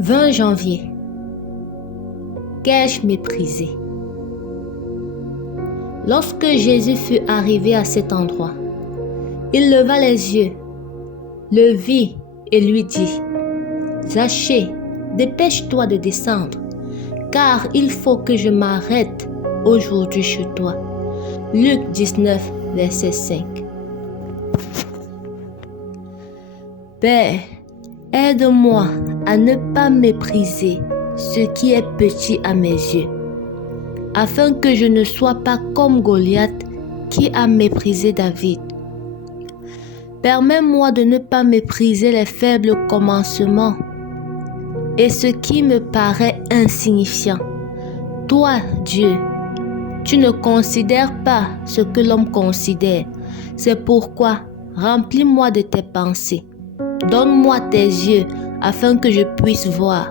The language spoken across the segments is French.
20 janvier. Qu'ai-je méprisé? Lorsque Jésus fut arrivé à cet endroit, il leva les yeux, le vit et lui dit: Zachée, dépêche-toi de descendre, car il faut que je m'arrête aujourd'hui chez toi. Luc 19, verset 5. Père, aide-moi à ne pas mépriser ce qui est petit à mes yeux, afin que je ne sois pas comme Goliath qui a méprisé David. Permets-moi de ne pas mépriser les faibles commencements et ce qui me paraît insignifiant. Toi, Dieu, tu ne considères pas ce que l'homme considère. C'est pourquoi remplis-moi de tes pensées. Donne-moi tes yeux afin que je puisse voir.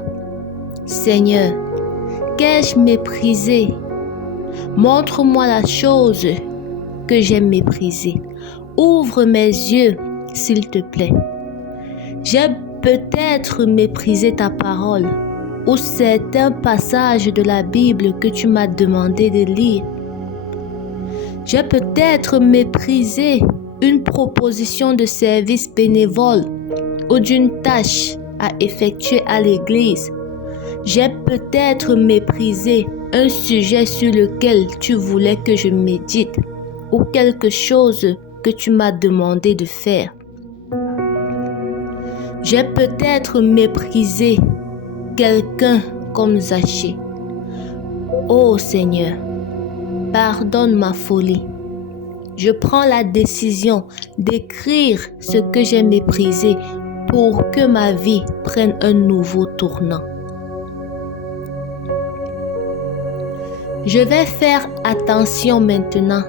Seigneur, qu'ai-je méprisé? Montre-moi la chose que j'ai méprisée. Ouvre mes yeux, s'il te plaît. J'ai peut-être méprisé ta parole ou certains passages de la Bible que tu m'as demandé de lire. J'ai peut-être méprisé une proposition de service bénévole ou d'une tâche à effectuer à l'église. J'ai peut-être méprisé un sujet sur lequel tu voulais que je médite ou quelque chose que tu m'as demandé de faire. J'ai peut-être méprisé quelqu'un comme Zachée. Ô Seigneur, pardonne ma folie. Je prends la décision d'écrire ce que j'ai méprisé pour que ma vie prenne un nouveau tournant. Je vais faire attention maintenant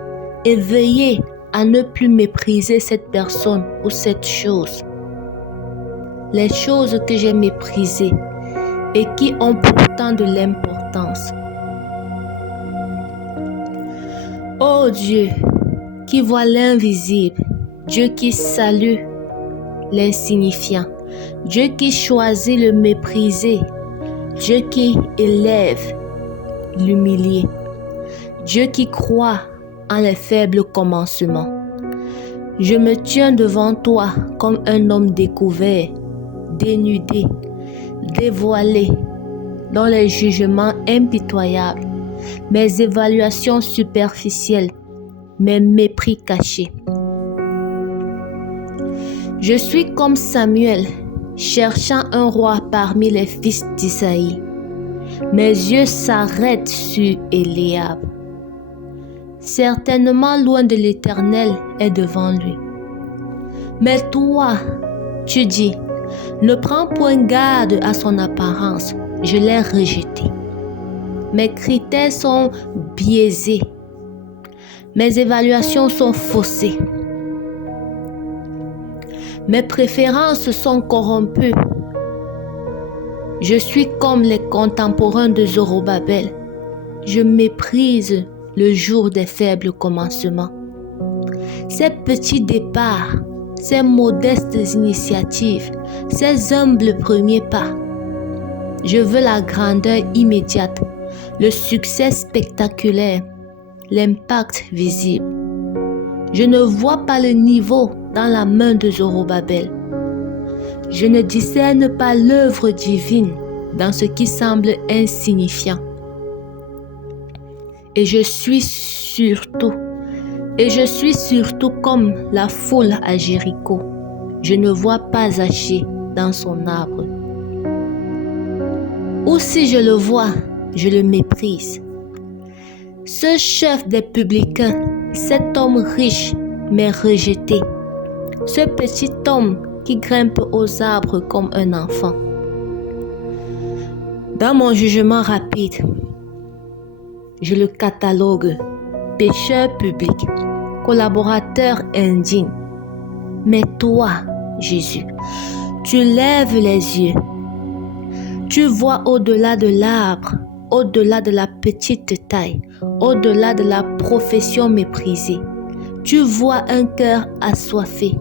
et veiller à ne plus mépriser cette personne ou cette chose. Les choses que j'ai méprisées et qui ont pourtant de l'importance. Ô Dieu, qui voit l'invisible, Dieu qui salue l'insignifiant, Dieu qui choisit le méprisé, Dieu qui élève l'humilié, Dieu qui croit en les faibles commencements. Je me tiens devant toi comme un homme découvert, dénudé, dévoilé, dans les jugements impitoyables, mes évaluations superficielles, mes mépris cachés. Je suis comme Samuel, cherchant un roi parmi les fils d'Isaïe. Mes yeux s'arrêtent sur Eliab. Certainement loin de l'Éternel est devant lui. Mais toi, tu dis, ne prends point garde à son apparence, je l'ai rejeté. Mes critères sont biaisés. Mes évaluations sont faussées. Mes préférences sont corrompues. Je suis comme les contemporains de Zorobabel. Je méprise le jour des faibles commencements. Ces petits départs, ces modestes initiatives, ces humbles premiers pas. Je veux la grandeur immédiate, le succès spectaculaire, l'impact visible. Je ne vois pas le niveau dans la main de Zorobabel. Je ne discerne pas l'œuvre divine dans ce qui semble insignifiant. Et je suis surtout comme la foule à Jéricho. Je ne vois pas Zachée dans son arbre. Ou si je le vois, je le méprise. Ce chef des publicains, cet homme riche mais rejeté, ce petit homme qui grimpe aux arbres comme un enfant. Dans mon jugement rapide, je le catalogue pécheur public, collaborateur indigne. Mais toi, Jésus, tu lèves les yeux. Tu vois au-delà de l'arbre, au-delà de la petite taille, au-delà de la profession méprisée. Tu vois un cœur assoiffé,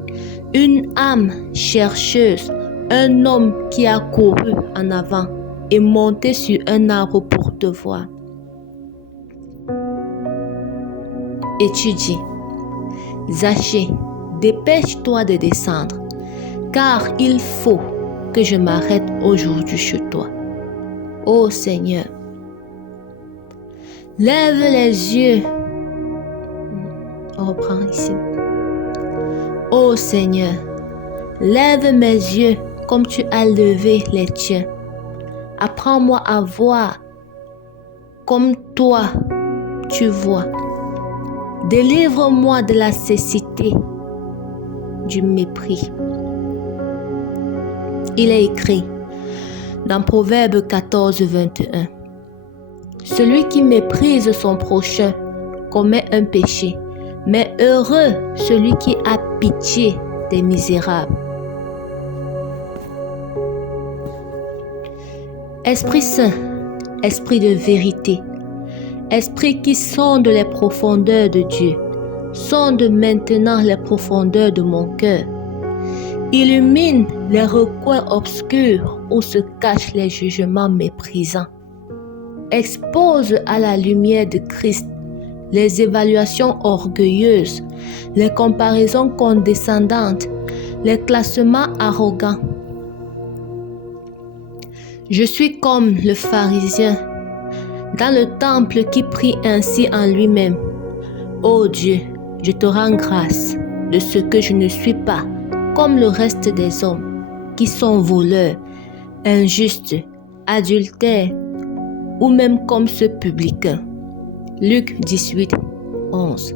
une âme chercheuse, un homme qui a couru en avant et monté sur un arbre pour te voir. Et tu dis, Zachée, dépêche-toi de descendre, car il faut que je m'arrête aujourd'hui chez toi. Ô Seigneur, lève les yeux. On reprend ici. Ô Seigneur, lève mes yeux comme tu as levé les tiens. Apprends-moi à voir comme toi tu vois. Délivre-moi de la cécité, du mépris. Il est écrit dans Proverbe 14, 21. Celui qui méprise son prochain commet un péché, mais heureux celui qui a pitié des misérables. Esprit Saint, Esprit de vérité, Esprit qui sonde les profondeurs de Dieu, sonde maintenant les profondeurs de mon cœur. Illumine les recoins obscurs où se cachent les jugements méprisants. Expose à la lumière de Christ les évaluations orgueilleuses, les comparaisons condescendantes, les classements arrogants. Je suis comme le pharisien dans le temple qui prie ainsi en lui-même. Ô Dieu, je te rends grâce de ce que je ne suis pas comme le reste des hommes qui sont voleurs, injustes, adultères ou même comme ce publicain. Luc 18, 11.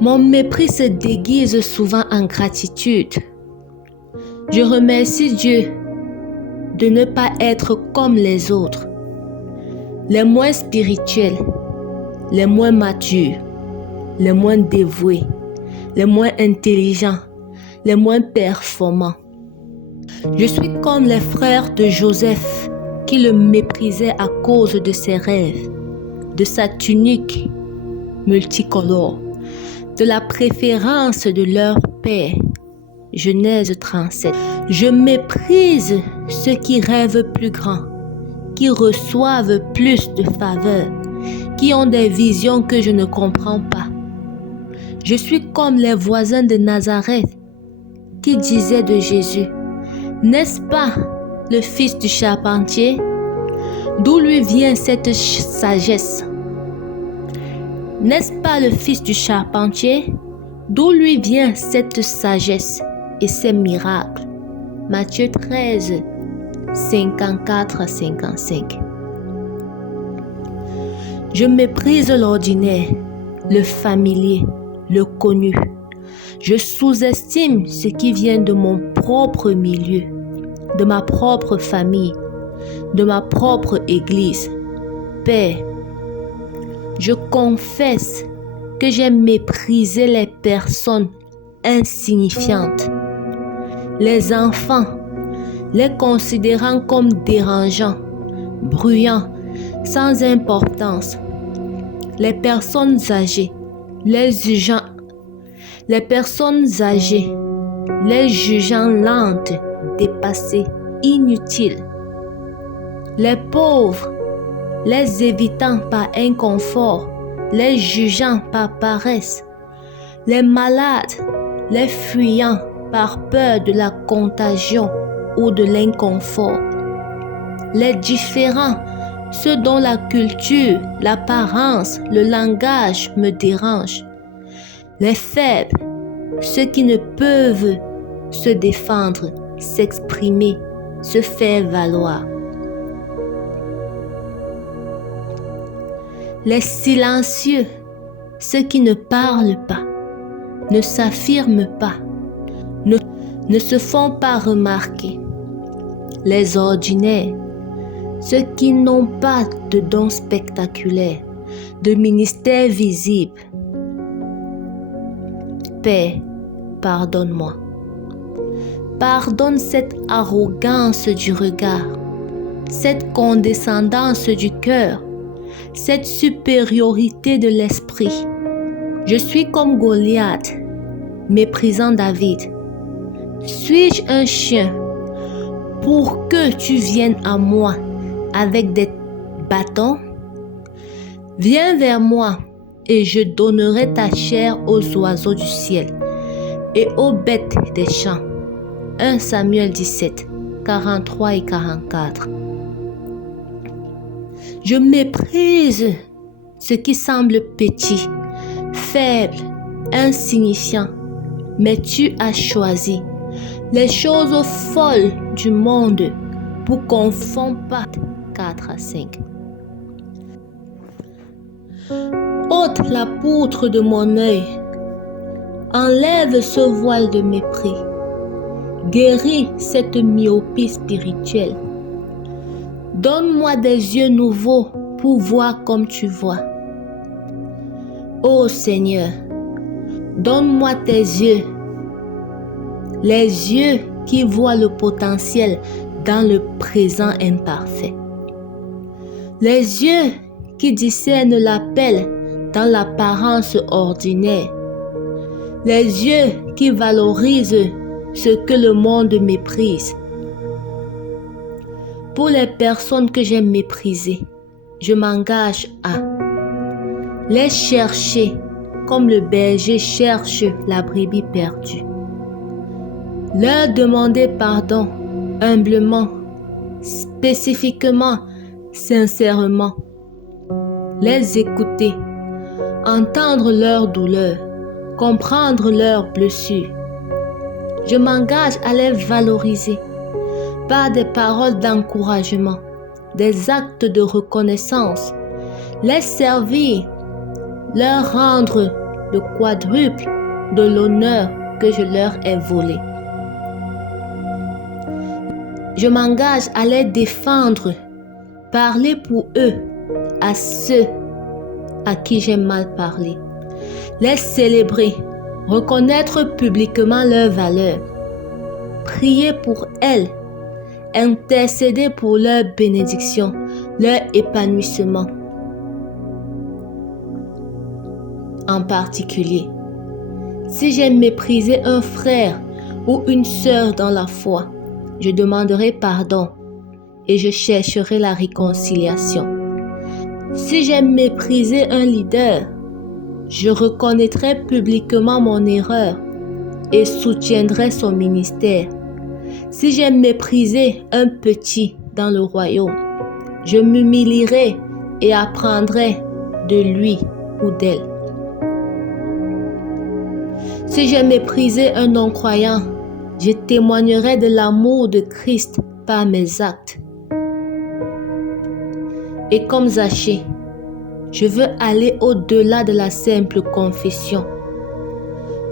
Mon mépris se déguise souvent en gratitude. Je remercie Dieu de ne pas être comme les autres, les moins spirituels, les moins matures, les moins dévoués, les moins intelligents, les moins performants. Je suis comme les frères de Joseph qui le méprisaient à cause de ses rêves, de sa tunique multicolore, de la préférence de leur père. Genèse 37. Je méprise ceux qui rêvent plus grand, qui reçoivent plus de faveurs, qui ont des visions que je ne comprends pas. Je suis comme les voisins de Nazareth qui disaient de Jésus, n'est-ce pas le fils du charpentier? D'où lui vient cette sagesse? N'est-ce pas le fils du charpentier? D'où lui vient cette sagesse et ces miracles? Matthieu 13, 54 à 55. Je méprise l'ordinaire, le familier, le connu. Je sous-estime ce qui vient de mon propre milieu, de ma propre famille, de ma propre église. Père, je confesse que j'ai méprisé les personnes insignifiantes, les enfants, les considérant comme dérangeants, bruyants, sans importance, les personnes âgées, les jugeant lentes, dépassées, inutiles, les pauvres, les évitant par inconfort, les jugeant par paresse, les malades, les fuyant par peur de la contagion ou de l'inconfort, les différents, ceux dont la culture, l'apparence, le langage me dérangent, les faibles, ceux qui ne peuvent se défendre, s'exprimer, se faire valoir, les silencieux, ceux qui ne parlent pas, ne s'affirment pas, ne se font pas remarquer, les ordinaires, ceux qui n'ont pas de dons spectaculaires, de ministère visible. Père, pardonne-moi. Pardonne cette arrogance du regard, cette condescendance du cœur, cette supériorité de l'esprit. Je suis comme Goliath. méprisant David? Suis-je un chien pour que tu viennes à moi avec des bâtons? Viens vers moi et je donnerai ta chair aux oiseaux du ciel et aux bêtes des champs. 1 Samuel 17, 43 et 44. Je méprise ce qui semble petit, faible, insignifiant, mais tu as choisi les choses folles du monde pour qu'on ne fonde pas. 4 à 5. Ôte la poutre de mon œil, enlève ce voile de mépris, guéris cette myopie spirituelle. Donne-moi des yeux nouveaux pour voir comme tu vois. Ô Seigneur, donne-moi tes yeux, les yeux qui voient le potentiel dans le présent imparfait. Les yeux qui discernent l'appel dans l'apparence ordinaire. Les yeux qui valorisent ce que le monde méprise. Pour les personnes que j'ai méprisées, je m'engage à les chercher comme le berger cherche la brebis perdue. Leur demander pardon humblement, spécifiquement, sincèrement. Les écouter, entendre leurs douleurs, comprendre leurs blessures. Je m'engage à les valoriser par des paroles d'encouragement, des actes de reconnaissance, les servir, leur rendre le quadruple de l'honneur que je leur ai volé. Je m'engage à les défendre, parler pour eux à ceux à qui j'ai mal parlé, les célébrer, reconnaître publiquement leur valeur, prier pour elles, intercéder pour leur bénédiction, leur épanouissement. En particulier, si j'ai méprisé un frère ou une sœur dans la foi, je demanderai pardon et je chercherai la réconciliation. Si j'ai méprisé un leader, je reconnaîtrai publiquement mon erreur et soutiendrai son ministère. Si j'ai méprisé un petit dans le royaume, je m'humilierai et apprendrai de lui ou d'elle. Si j'ai méprisé un non-croyant, je témoignerai de l'amour de Christ par mes actes. Et comme Zachée, je veux aller au-delà de la simple confession.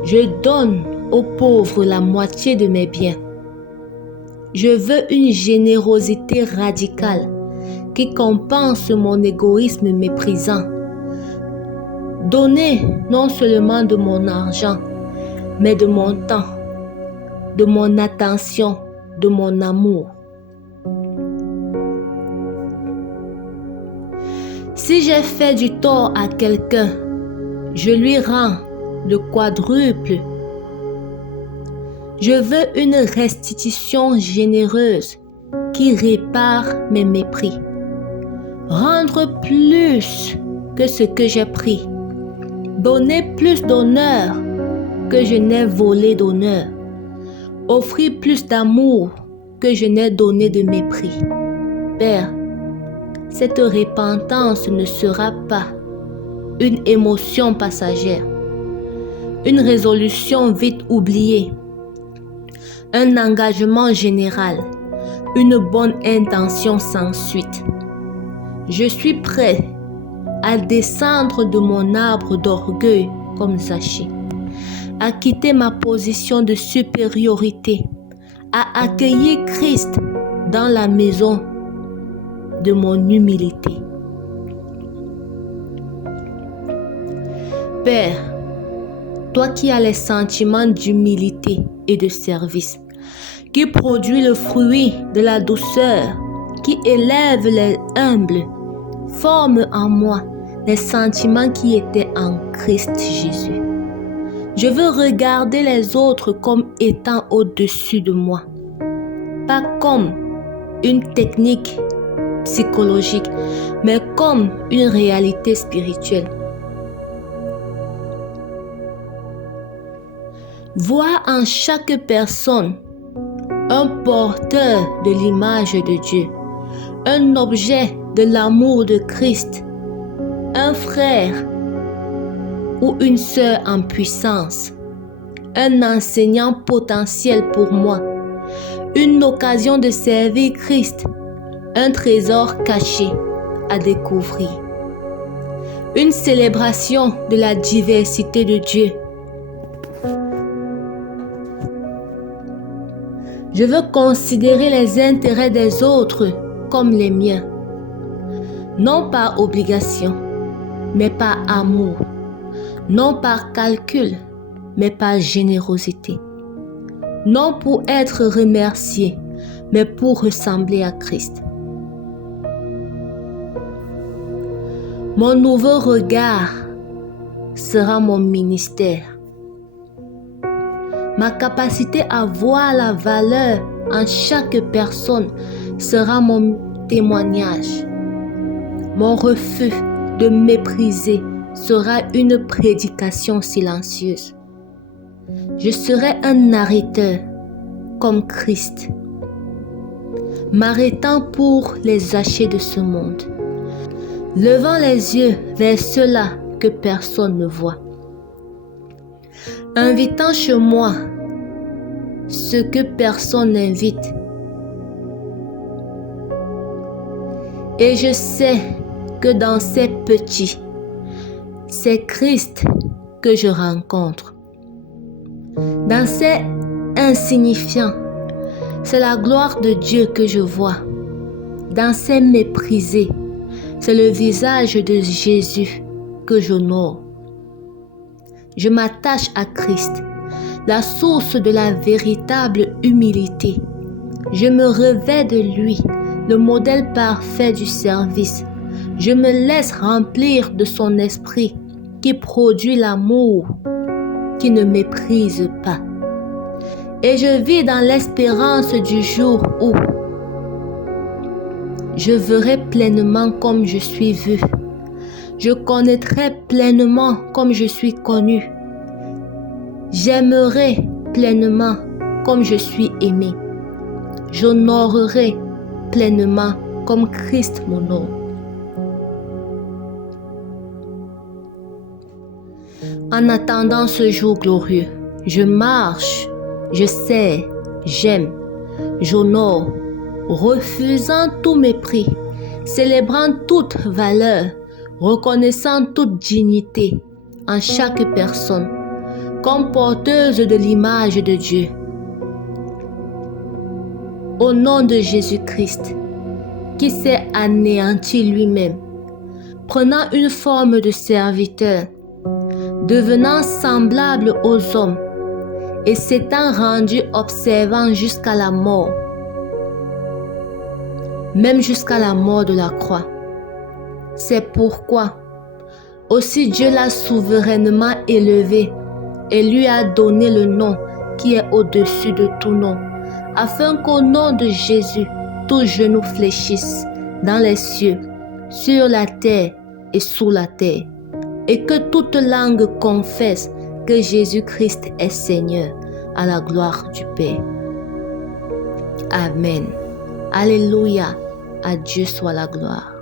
Je donne aux pauvres la moitié de mes biens. Je veux une générosité radicale qui compense mon égoïsme méprisant. Donner non seulement de mon argent, mais de mon temps, de mon attention, de mon amour. Si j'ai fait du tort à quelqu'un, je lui rends le quadruple. Je veux une restitution généreuse qui répare mes mépris. Rendre plus que ce que j'ai pris. Donner plus d'honneur que je n'ai volé d'honneur. Offrir plus d'amour que je n'ai donné de mépris. Père, cette repentance ne sera pas une émotion passagère, une résolution vite oubliée, un engagement général, une bonne intention sans suite. Je suis prêt à descendre de mon arbre d'orgueil comme Zachée, à quitter ma position de supériorité, à accueillir Christ dans la maison de mon humilité. Père, toi qui as les sentiments d'humilité et de service, qui produit le fruit de la douceur, qui élève les humbles, forme en moi les sentiments qui étaient en Christ Jésus. Je veux regarder les autres comme étant au-dessus de moi, pas comme une technique psychologique, mais comme une réalité spirituelle. Vois en chaque personne un porteur de l'image de Dieu, un objet de l'amour de Christ, un frère ou une sœur en puissance, un enseignant potentiel pour moi, une occasion de servir Christ, un trésor caché à découvrir, une célébration de la diversité de Dieu. Je veux considérer les intérêts des autres comme les miens, non par obligation, mais par amour, non par calcul, mais par générosité, non pour être remercié, mais pour ressembler à Christ. Mon nouveau regard sera mon ministère. Ma capacité à voir la valeur en chaque personne sera mon témoignage. Mon refus de mépriser sera une prédication silencieuse. Je serai un narrateur comme Christ, m'arrêtant pour les hachés de ce monde, levant les yeux vers ceux-là que personne ne voit, invitant chez moi ce que personne n'invite. Et je sais que dans ces petits, c'est Christ que je rencontre. Dans ces insignifiants, c'est la gloire de Dieu que je vois. Dans ces méprisés, c'est le visage de Jésus que j'honore. Je m'attache à Christ, la source de la véritable humilité. Je me revêts de lui, le modèle parfait du service. Je me laisse remplir de son esprit qui produit l'amour, qui ne méprise pas. Et je vis dans l'espérance du jour où je verrai pleinement comme je suis vu. Je connaîtrai pleinement comme je suis connu. J'aimerai pleinement comme je suis aimé. J'honorerai pleinement comme Christ m'honore. En attendant ce jour glorieux, je marche, je sais, j'aime, j'honore, refusant tout mépris, célébrant toute valeur, reconnaissant toute dignité en chaque personne, comme porteuse de l'image de Dieu. Au nom de Jésus-Christ, qui s'est anéanti lui-même, prenant une forme de serviteur, devenant semblable aux hommes et s'étant rendu observant jusqu'à la mort, même jusqu'à la mort de la croix. C'est pourquoi aussi Dieu l'a souverainement élevé et lui a donné le nom qui est au-dessus de tout nom, afin qu'au nom de Jésus, tout genou fléchisse dans les cieux, sur la terre et sous la terre, et que toute langue confesse que Jésus-Christ est Seigneur, à la gloire du Père. Amen. Alléluia. À Dieu soit la gloire.